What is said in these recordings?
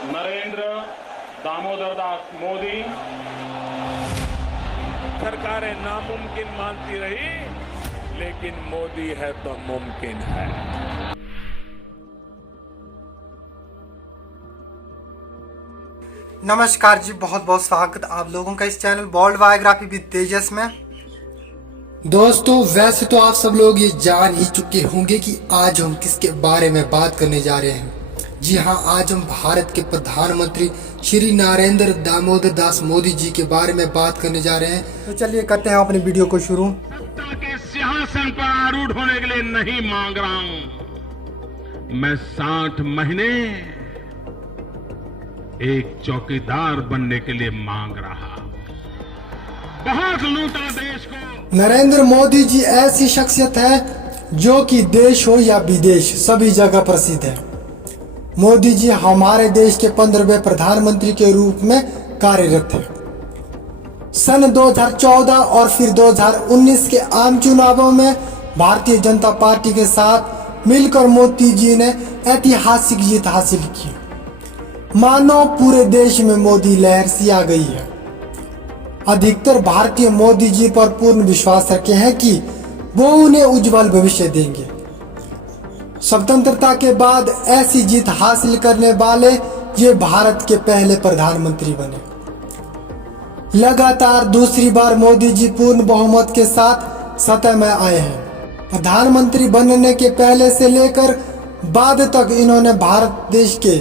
नरेंद्र दामोदर दास मोदी। सरकारें नामुमकिन मानती रही, लेकिन मोदी है तो मुमकिन है। नमस्कार जी, बहुत बहुत स्वागत आप लोगों का इस चैनल बोल्ड बायोग्राफी विद तेजस में। दोस्तों, वैसे तो आप सब लोग ये जान ही चुके होंगे कि आज हम किसके बारे में बात करने जा रहे हैं। जी हाँ, आज हम भारत के प्रधानमंत्री श्री नरेंद्र दामोदर दास मोदी जी के बारे में बात करने जा रहे हैं। तो चलिए करते हैं अपनी वीडियो को शुरू। सत्ता के सिंहासन पर आरूढ़ होने के लिए नहीं मांग रहा हूं, मैं 60 महीने एक चौकीदार बनने के लिए मांग रहा हूं। बहुत लूटा देश को। नरेंद्र मोदी जी ऐसी शख्सियत है जो कि देश हो या विदेश सभी जगह प्रसिद्ध है। मोदी जी हमारे देश के 15वें प्रधानमंत्री के रूप में कार्यरत है। सन 2014 और फिर 2019 के आम चुनावों में भारतीय जनता पार्टी के साथ मिलकर मोदी जी ने ऐतिहासिक जीत हासिल की। मानो पूरे देश में मोदी लहर सी आ गई है। अधिकतर भारतीय मोदी जी पर पूर्ण विश्वास रखे हैं कि वो उन्हें उज्जवल भविष्य देंगे। स्वतंत्रता के बाद ऐसी जीत हासिल करने वाले ये भारत के पहले प्रधानमंत्री बने। लगातार दूसरी बार मोदी जी पूर्ण बहुमत के साथ सत्ता में आए हैं। प्रधानमंत्री बनने के पहले से लेकर बाद तक इन्होंने भारत देश के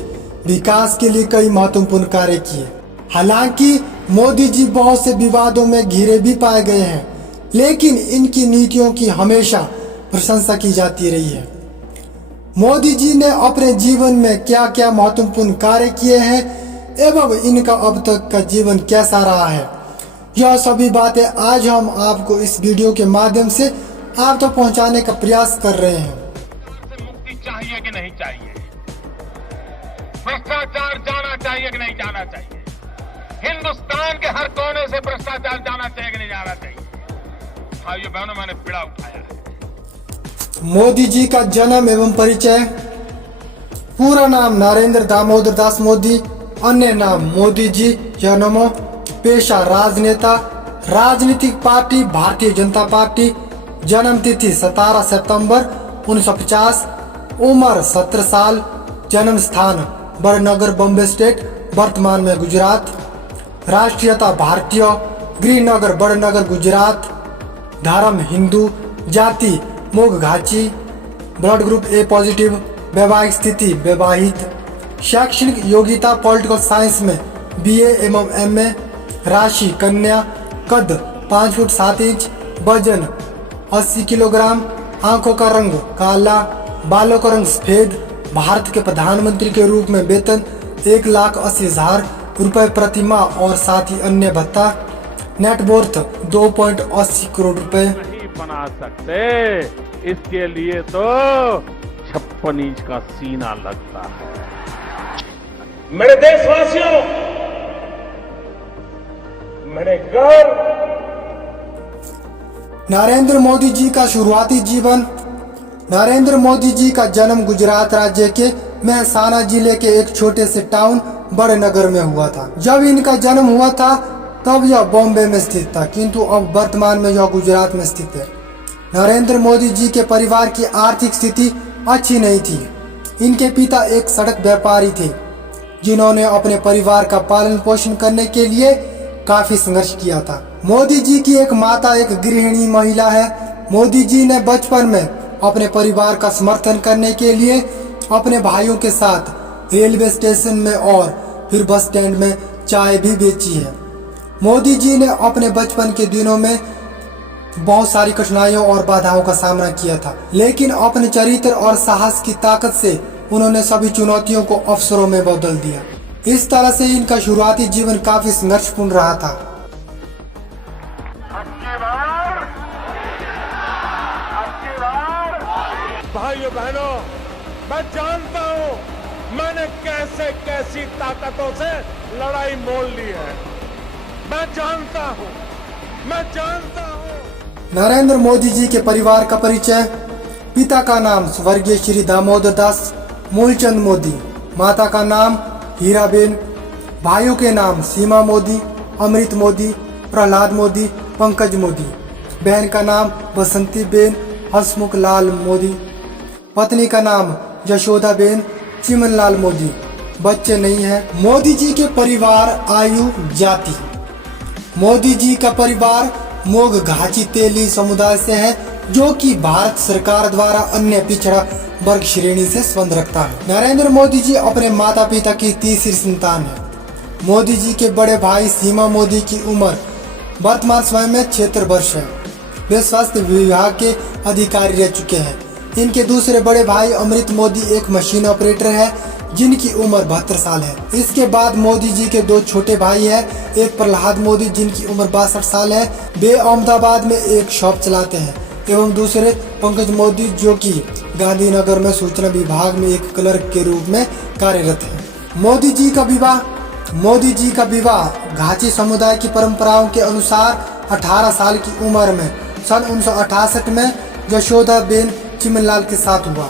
विकास के लिए कई महत्वपूर्ण कार्य किए। हालांकि मोदी जी बहुत से विवादों में घिरे भी पाए गए हैं, लेकिन इनकी नीतियों की हमेशा प्रशंसा की जाती रही है। मोदी जी ने अपने जीवन में क्या क्या महत्वपूर्ण कार्य किए हैं एवं इनका अब तक का जीवन कैसा रहा है, यह सभी बातें आज हम आपको इस वीडियो के माध्यम से आप तक पहुंचाने का प्रयास कर रहे हैं। मुक्ति चाहिए कि नहीं चाहिए? भ्रष्टाचार जाना चाहिए कि नहीं जाना चाहिए? हिंदुस्तान के हर कोने से भ्रष्टाचार जाना चाहिए कि नहीं जाना चाहिए? भाइयों बहनों, मैंने पीड़ा उठाया है। मोदी जी का जन्म एवं परिचय। पूरा नाम नरेंद्र दामोदर दास मोदी, अन्य नाम मोदी जी, जन्म पेशा राजनेता, राजनीतिक पार्टी भारतीय जनता पार्टी, जन्म तिथि 17 सितंबर 1950, उम्र 17 साल, जन्म स्थान बड़नगर बॉम्बे स्टेट, वर्तमान में गुजरात, राष्ट्रीयता भारतीय, गृहनगर बड़नगर गुजरात, धर्म हिंदू, जाति मोघ Ghachi, blood group A positive, वैवाहिक स्थिति वैवाहित, शैक्षणिक योग्यता पॉलिटिकल साइंस में बीए एवं एमए, राशि कन्या, कद 5 फुट 7 इंच, वजन 80 किलोग्राम, आंखों का रंग काला, बालों का रंग सफेद, भारत के प्रधानमंत्री के रूप में वेतन 1,80,000 रुपए प्रति माह और साथ ही अन्य भत्ता, नेटवर्थ 2.80 करोड़ रुपए। नहीं बना सकते, इसके लिए तो 56 इंच का सीना लगता है। मेरे देशवासियों, मैंने गर्व। नरेंद्र मोदी जी का शुरुआती जीवन। नरेंद्र मोदी जी का जन्म गुजरात राज्य के मेहसाना जिले के एक छोटे से टाउन बड़नगर में हुआ था। जब इनका जन्म हुआ था तब यह बॉम्बे में स्थित था, किंतु अब वर्तमान में यह गुजरात में स्थित है। नरेंद्र मोदी जी के परिवार की आर्थिक स्थिति अच्छी नहीं थी। इनके पिता एक सड़क व्यापारी थे, जिन्होंने अपने परिवार का पालन पोषण करने के लिए काफी संघर्ष किया था। मोदी जी की एक माता एक गृहिणी महिला है। मोदी जी ने बचपन में अपने परिवार का समर्थन करने के लिए अपने भाइयों के साथ रेलवे स्टेशन में और फिर बस स्टैंड में चाय भी बेची है। मोदी जी ने अपने बचपन के दिनों में बहुत सारी कठिनाइयों और बाधाओं का सामना किया था, लेकिन अपने चरित्र और साहस की ताकत से उन्होंने सभी चुनौतियों को अवसरों में बदल दिया। इस तरह से इनका शुरुआती जीवन काफी संघर्षपूर्ण रहा था। भाइयों बहनों, मैं जानता हूं मैंने कैसे कैसी ताकतों से लड़ाई मोल ली है। मैं जानता हूं। नरेंद्र मोदी जी के परिवार का परिचय। पिता का नाम स्वर्गीय श्री दामोदर दास मूलचंद मोदी, माता का नाम हीराबेन। भाइयों के नाम सीमा मोदी, अमृत मोदी, प्रहलाद मोदी, पंकज मोदी। बहन का नाम बसंती बेन हसमुख लाल मोदी। पत्नी का नाम यशोदा बेन चिमन लाल मोदी। बच्चे नहीं है। मोदी जी के परिवार, आयु, जाति। मोदी जी का परिवार मोग घाची तेली समुदाय से है, जो कि भारत सरकार द्वारा अन्य पिछड़ा वर्ग श्रेणी से संबंध रखता है। नरेंद्र मोदी जी अपने माता पिता की तीसरी संतान है। मोदी जी के बड़े भाई सीमा मोदी की उम्र वर्तमान समय में 76 वर्ष है। वे स्वास्थ्य विभाग के अधिकारी रह चुके हैं। इनके दूसरे बड़े भाई अमृत मोदी एक मशीन ऑपरेटर है, जिनकी उम्र 72 साल है। इसके बाद मोदी जी के दो छोटे भाई हैं, एक प्रहलाद मोदी जिनकी उम्र 62 साल है। वे अहमदाबाद में एक शॉप चलाते हैं, एवं दूसरे पंकज मोदी जो कि गांधीनगर में सूचना विभाग में एक क्लर्क के रूप में कार्यरत है। मोदी जी का विवाह घाची समुदाय की परंपराओं के अनुसार 18 साल की उम्र में सन 1968 में यशोदा बेन चिमनलाल के साथ हुआ।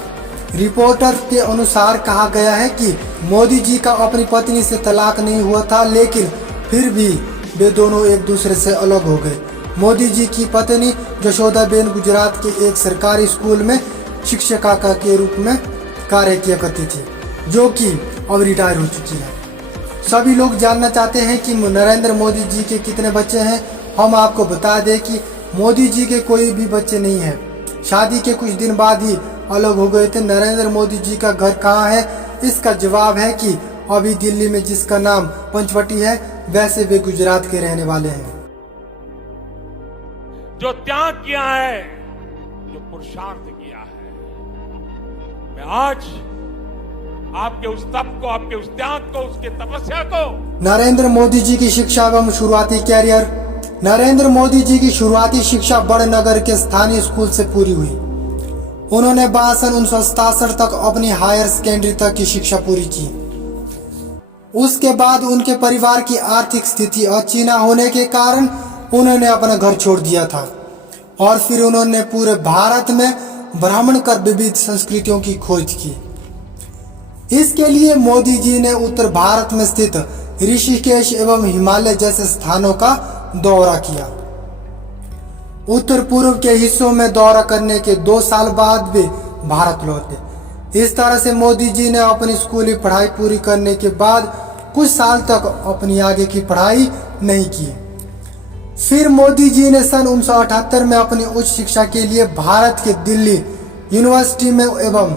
रिपोर्टर के अनुसार कहा गया है कि मोदी जी का अपनी पत्नी से तलाक नहीं हुआ था, लेकिन फिर भी वे दोनों एक दूसरे से अलग हो गए। मोदी जी की पत्नी यशोदा बेन गुजरात के एक सरकारी स्कूल में शिक्षिका के रूप में कार्य किया करती थी, जो कि अब रिटायर हो चुकी है। सभी लोग जानना चाहते हैं कि नरेंद्र मोदी जी के कितने बच्चे हैं। हम आपको बता दें कि मोदी जी के कोई भी बच्चे नहीं हैं। शादी के कुछ दिन बाद ही अलग हो गए थे। नरेंद्र मोदी जी का घर कहाँ है, इसका जवाब है कि अभी दिल्ली में, जिसका नाम पंचवटी है, वैसे वे गुजरात के रहने वाले हैं। जो त्याग किया है, जो पुरुषार्थ किया है, मैं आज आपके उस तप को, आपके उस त्याग को, उसके तपस्या को। नरेंद्र मोदी जी की शिक्षा एवं शुरुआती कैरियर। नरेंद्र मोदी जी की शुरुआती शिक्षा बड़नगर के स्थानीय स्कूल से पूरी हुई। उन्होंने 1967 तक अपनी हायर सेकेंडरी तक की शिक्षा पूरी की। उसके बाद उनके परिवार की आर्थिक स्थिति अच्छी न होने के कारण उन्होंने अपना घर छोड़ दिया था, और फिर उन्होंने पूरे भारत में भ्रमण कर विविध संस्कृतियों की खोज की। इसके लिए मोदी जी ने उत्तर भारत में स्थित ऋषिकेश एवं हिमालय जैसे स्थानों का दौरा किया। उत्तर पूर्व के हिस्सों में दौरा करने के 2 साल बाद वे भारत लौटे। इस तरह से मोदी जी ने अपनी स्कूली पढ़ाई पूरी करने के बाद कुछ साल तक अपनी आगे की पढ़ाई नहीं की। फिर मोदी जी ने सन 1978 में अपनी उच्च शिक्षा के लिए भारत के दिल्ली यूनिवर्सिटी में एवं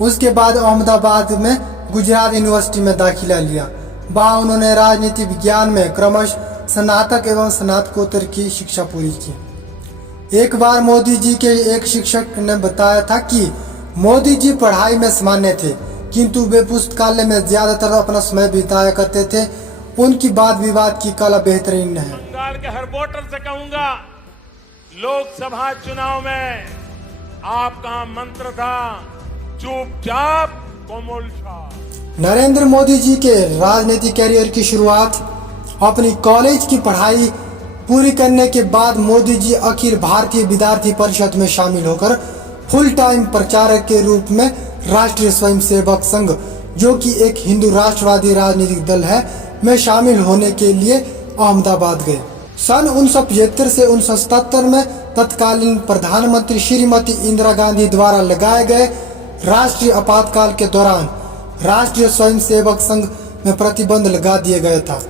उसके बाद अहमदाबाद में गुजरात यूनिवर्सिटी में दाखिला लिया। वहाँ उन्होंने राजनीति विज्ञान में क्रमशः स्नातक एवं स्नातकोत्तर की शिक्षा पूरी की। एक बार मोदी जी के एक शिक्षक ने बताया था कि मोदी जी पढ़ाई में सामान्य थे, किंतु वे पुस्तकालय में ज्यादातर अपना समय बिताया करते थे। उनकी वाद विवाद की कला बेहतरीन है। बंगाल के हर वोटर से कहूंगा, लोकसभा चुनाव में आपका मंत्र था चुपचाप कोमल छाप। नरेंद्र मोदी जी के राजनीतिक कैरियर की शुरुआत अपनी कॉलेज की पढ़ाई पूरी करने के बाद मोदी जी अखिल भारतीय विद्यार्थी परिषद में शामिल होकर फुल टाइम प्रचारक के रूप में राष्ट्रीय स्वयंसेवक संघ, जो कि एक हिंदू राष्ट्रवादी राजनीतिक दल है, में शामिल होने के लिए अहमदाबाद गए। सन 1975 से 1977 में तत्कालीन प्रधानमंत्री श्रीमती इंदिरा गांधी द्वारा लगाए गए राष्ट्रीय आपातकाल के दौरान राष्ट्रीय स्वयंसेवक संघ में प्रतिबंध लगा दिया गया था,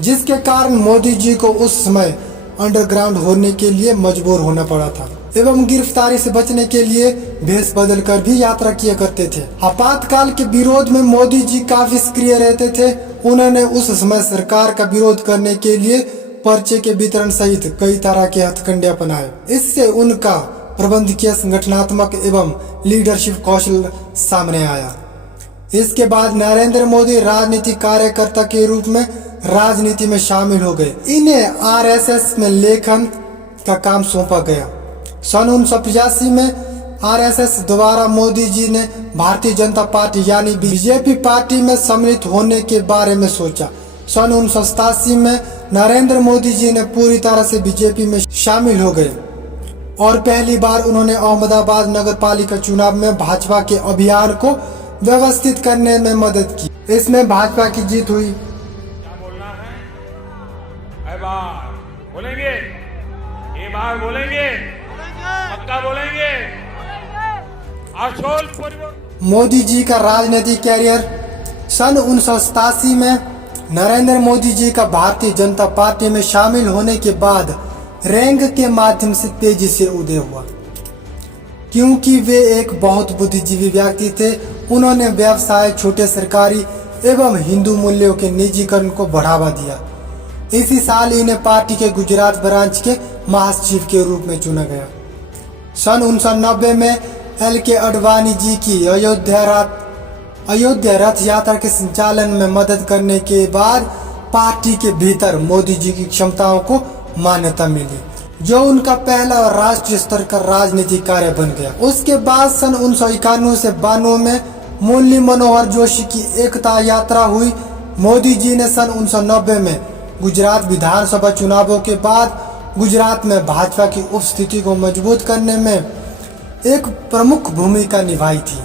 जिसके कारण मोदी जी को उस समय अंडरग्राउंड होने के लिए मजबूर होना पड़ा था एवं गिरफ्तारी से बचने के लिए भेष बदल कर भी यात्रा किया करते थे। आपातकाल के विरोध में मोदी जी काफी सक्रिय रहते थे। उन्होंने उस समय सरकार का विरोध करने के लिए पर्चे के वितरण सहित कई तरह के हथकंडे अपनाए। इससे उनका प्रबंधकीय, संगठनात्मक एवं लीडरशिप कौशल सामने आया। इसके बाद नरेंद्र मोदी राजनीतिक कार्यकर्ता के रूप में राजनीति में शामिल हो गए। इन्हें आरएसएस में लेखन का काम सौंपा गया। सन 1985 में आरएसएस द्वारा मोदी जी ने भारतीय जनता पार्टी यानी बीजेपी पार्टी में सम्मिलित होने के बारे में सोचा। सन 1987 में नरेंद्र मोदी जी ने पूरी तरह से बीजेपी में शामिल हो गए और पहली बार उन्होंने अहमदाबाद नगर पालिका चुनाव में भाजपा के अभियान को व्यवस्थित करने में मदद की। इसमें भाजपा की जीत हुई। क्या बोलना है? अरे बार बोलेंगे, ये बार बोलेंगे, पक्का बोलेंगे। आशोल परिवर्तन। मोदी जी का राजनीतिक कैरियर। सन 1987 में नरेंद्र मोदी जी का भारतीय जनता पार्टी में शामिल होने के बाद रैंक के माध्यम से तेजी से उदय हुआ। क्योंकि वे एक बहुत बुद्धिजीवी व्यक्ति थे, उन्होंने व्यवसाय, छोटे सरकारी एवं हिंदू मूल्यों के निजीकरण को बढ़ावा दिया। इसी साल इन्हें पार्टी के गुजरात ब्रांच के महासचिव के रूप में चुना गया। सन 1990 में LK अडवाणी जी की अयोध्या रथ यात्रा के संचालन में मदद करने के बाद पार्टी के भीतर मोदी जी की क्षमताओं को मान्यता मिली, जो उनका पहला राष्ट्रीय स्तर का राजनीतिक कार्य बन गया। उसके बाद सन 1991 से 92 में मुरली मनोहर जोशी की एकता यात्रा हुई। मोदी जी ने सन 1990 में गुजरात विधानसभा चुनावों के बाद गुजरात में भाजपा की उपस्थिति को मजबूत करने में एक प्रमुख भूमिका निभाई थी।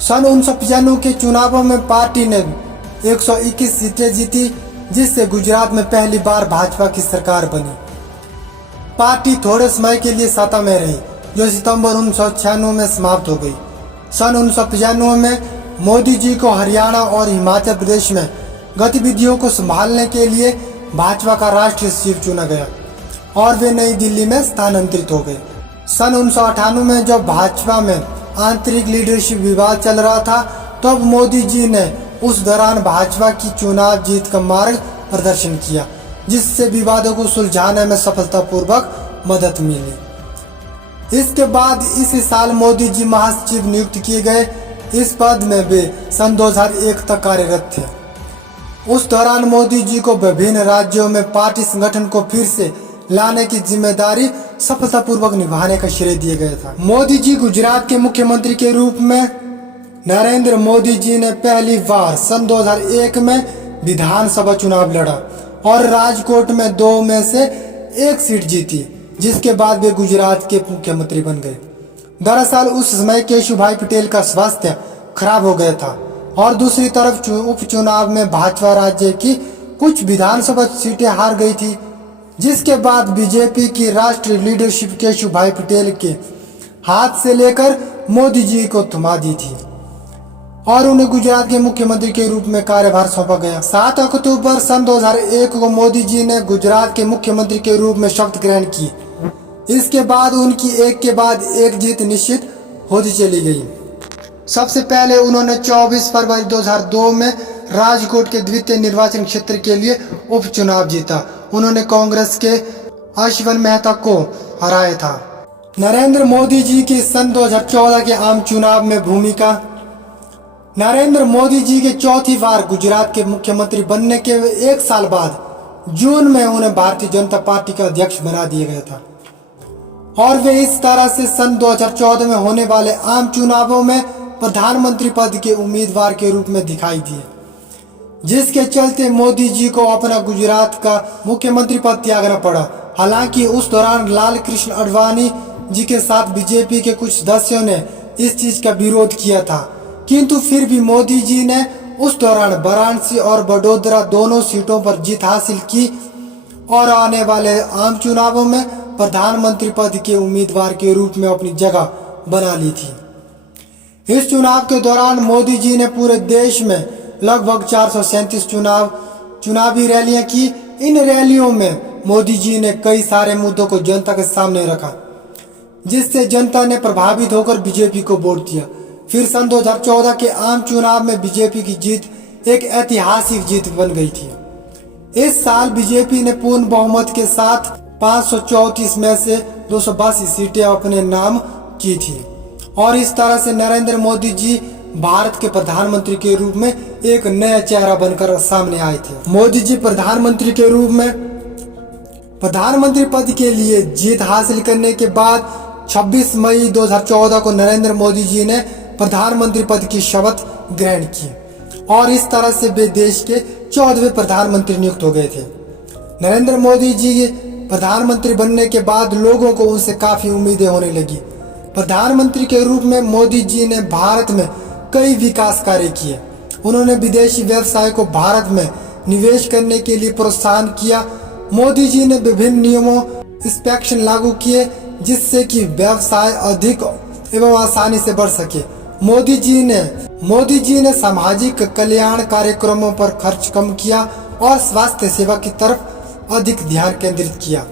सन 1995 के चुनावों में पार्टी ने 121 सीटें जीती, जिससे गुजरात में पहली बार भाजपा की सरकार बनी। पार्टी थोड़े समय के लिए सत्ता में रही, जो सितंबर 1996 में समाप्त हो गई। सन 1995 में मोदी जी को हरियाणा और हिमाचल प्रदेश में गतिविधियों को संभालने के लिए भाजपा का राष्ट्रीय सचिव चुना गया और वे नई दिल्ली में स्थानांतरित हो गए। सन 1998 में जब भाजपा में आंतरिक लीडरशिप विवाद चल रहा था, तब मोदी जी ने उस दौरान भाजपा की चुनाव जीत का मार्ग प्रदर्शन किया, जिससे विवादों को सुलझाने में सफलतापूर्वक मदद मिली। इसके बाद इसी साल मोदी जी महासचिव नियुक्त किए गए। इस पद में वे सन 2001 तक कार्यरत थे। उस दौरान मोदी जी को विभिन्न राज्यों में पार्टी संगठन को फिर से लाने की जिम्मेदारी सफलतापूर्वक निभाने का श्रेय दिया गया था। मोदी जी गुजरात के मुख्यमंत्री के रूप में नरेंद्र मोदी जी ने पहली बार सन 2001 में विधानसभा चुनाव लड़ा और राजकोट में 2 में से 1 सीट जीती, जिसके बाद वे गुजरात के मुख्यमंत्री बन गए। दरअसल उस समय केशुभाई पटेल का स्वास्थ्य खराब हो गया था और दूसरी तरफ उपचुनाव में भाजपा राज्य की कुछ विधानसभा सीटें हार गई थी, जिसके बाद बीजेपी की राष्ट्रीय लीडरशिप केशुभाई पटेल के हाथ से लेकर मोदी जी को थमा दी थी और उन्हें गुजरात के मुख्यमंत्री के रूप में कार्यभार सौंपा गया। 7 अक्टूबर सन 2001 को मोदी जी ने गुजरात के मुख्यमंत्री के रूप में शपथ ग्रहण की। इसके बाद उनकी एक के बाद एक जीत निश्चित होती चली गई। सबसे पहले उन्होंने 24 फरवरी 2002 में राजकोट के द्वितीय निर्वाचन क्षेत्र के लिए उपचुनाव जीता। उन्होंने कांग्रेस के अश्विन मेहता को हराया था। नरेंद्र मोदी जी की सन 2014 के आम चुनाव में भूमिका। नरेंद्र मोदी जी के चौथी बार गुजरात के मुख्यमंत्री बनने के 1 साल बाद जून में उन्हें भारतीय जनता पार्टी का अध्यक्ष बना दिया गया था और वे इस तरह से सन 2014 में होने वाले आम चुनावों में प्रधानमंत्री पद के उम्मीदवार के रूप में दिखाई दिए, जिसके चलते मोदी जी को अपना गुजरात का मुख्यमंत्री पद त्यागना पड़ा। हालांकि उस दौरान लाल कृष्ण अडवाणी जी के साथ बीजेपी के कुछ सदस्यों ने इस चीज का विरोध किया था, किंतु फिर भी मोदी जी ने उस दौरान वाराणसी और बड़ोदरा दोनों सीटों पर जीत हासिल की और आने वाले आम चुनावों में प्रधानमंत्री पद के उम्मीदवार के रूप में अपनी जगह बना ली थी। इस चुनाव के दौरान मोदी जी ने पूरे देश में लगभग 437 चुनावी रैलियां की। इन रैलियों में मोदी जी ने कई सारे मुद्दों को जनता के सामने रखा, जिससे जनता ने प्रभावित होकर बीजेपी को वोट दिया। फिर सन 2014 के आम चुनाव में बीजेपी की जीत एक ऐतिहासिक जीत बन गई थी। इस साल बीजेपी ने पूर्ण बहुमत के साथ 534 में से 282 सीटें अपने नाम की थी और इस तरह से नरेंद्र मोदी जी भारत के प्रधानमंत्री के रूप में एक नया चेहरा बनकर सामने आए थे। मोदी जी प्रधानमंत्री के रूप में प्रधानमंत्री पद के लिए जीत हासिल करने के बाद 26 मई 2014 को नरेंद्र मोदी जी ने प्रधानमंत्री पद की शपथ ग्रहण की और इस तरह से वे देश के 14वें प्रधानमंत्री नियुक्त हो गए थे। नरेंद्र मोदी जी प्रधानमंत्री बनने के बाद लोगों को उनसे काफी उम्मीदें होने लगी। प्रधानमंत्री के रूप में मोदी जी ने भारत में कई विकास कार्य किए उन्होंने विदेशी व्यवसाय को भारत में निवेश करने के लिए प्रोत्साहन किया। मोदी जी ने विभिन्न नियमों इंस्पेक्शन लागू किए जिससे कि व्यवसाय अधिक एवं आसानी से बढ़ सके। मोदी जी ने सामाजिक कल्याण कार्यक्रमों पर खर्च कम किया और स्वास्थ्य सेवा की तरफ अधिक ध्यान केंद्रित किया।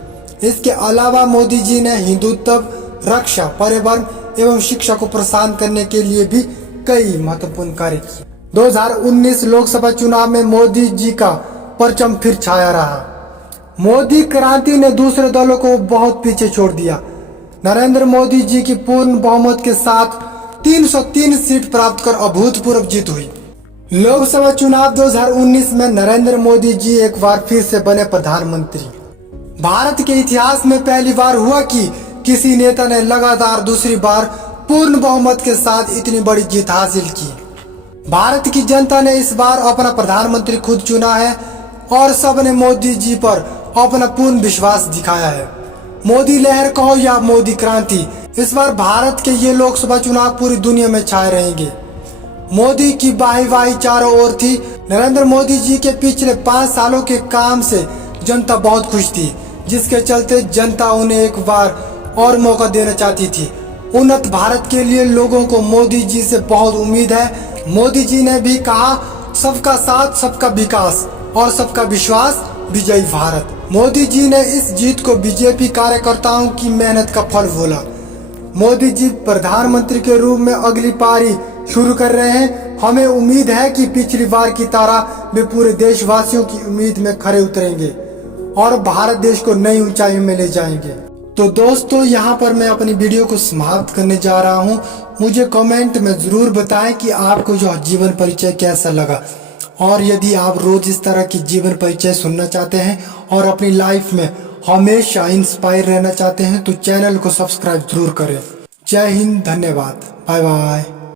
इसके अलावा मोदी जी ने हिंदुत्व, रक्षा, पर्यावरण एवं शिक्षा को प्रोत्साहन करने के लिए भी कई महत्वपूर्ण कार्य किए। 2019 लोकसभा चुनाव में मोदी जी का परचम फिर छाया रहा। मोदी क्रांति ने दूसरे दलों को बहुत पीछे छोड़ दिया। नरेंद्र मोदी जी की पूर्ण बहुमत के साथ 303 सीट प्राप्त कर अभूतपूर्व जीत हुई। लोकसभा चुनाव 2019 में नरेंद्र मोदी जी एक बार फिर से बने प्रधानमंत्री। भारत के इतिहास में पहली बार हुआ कि किसी नेता ने लगातार दूसरी बार पूर्ण बहुमत के साथ इतनी बड़ी जीत हासिल की। भारत की जनता ने इस बार अपना प्रधानमंत्री खुद चुना है और सबने मोदी जी पर अपना पूर्ण विश्वास दिखाया है। मोदी लहर कहो या मोदी क्रांति, इस बार भारत के ये लोकसभा चुनाव पूरी दुनिया में छाए रहेंगे। मोदी की वाही चारों ओर थी। नरेंद्र मोदी जी के पिछले 5 सालों के काम से जनता बहुत खुश थी, जिसके चलते जनता उन्हें एक बार और मौका देना चाहती थी। उन्नत भारत के लिए लोगों को मोदी जी से बहुत उम्मीद है। मोदी जी ने भी कहा, सबका साथ, सबका विकास और सबका विश्वास, विजयी भारत। मोदी जी ने इस जीत को बीजेपी कार्यकर्ताओं की मेहनत का फल बोला। मोदी जी प्रधानमंत्री के रूप में अगली पारी शुरू कर रहे हैं। हमें उम्मीद है कि पिछली बार की तरह वे पूरे देशवासियों की उम्मीद में खरे उतरेंगे और भारत देश को नई ऊंचाई में ले जाएंगे। तो दोस्तों, यहाँ पर मैं अपनी वीडियो को समाप्त करने जा रहा हूँ। मुझे कमेंट में जरूर बताएं कि आपको जो जीवन परिचय कैसा लगा, और यदि आप रोज इस तरह की जीवन परिचय सुनना चाहते हैं और अपनी लाइफ में हमेशा इंस्पायर रहना चाहते हैं तो चैनल को सब्सक्राइब जरूर करें। जय हिंद, धन्यवाद, बाय बाय।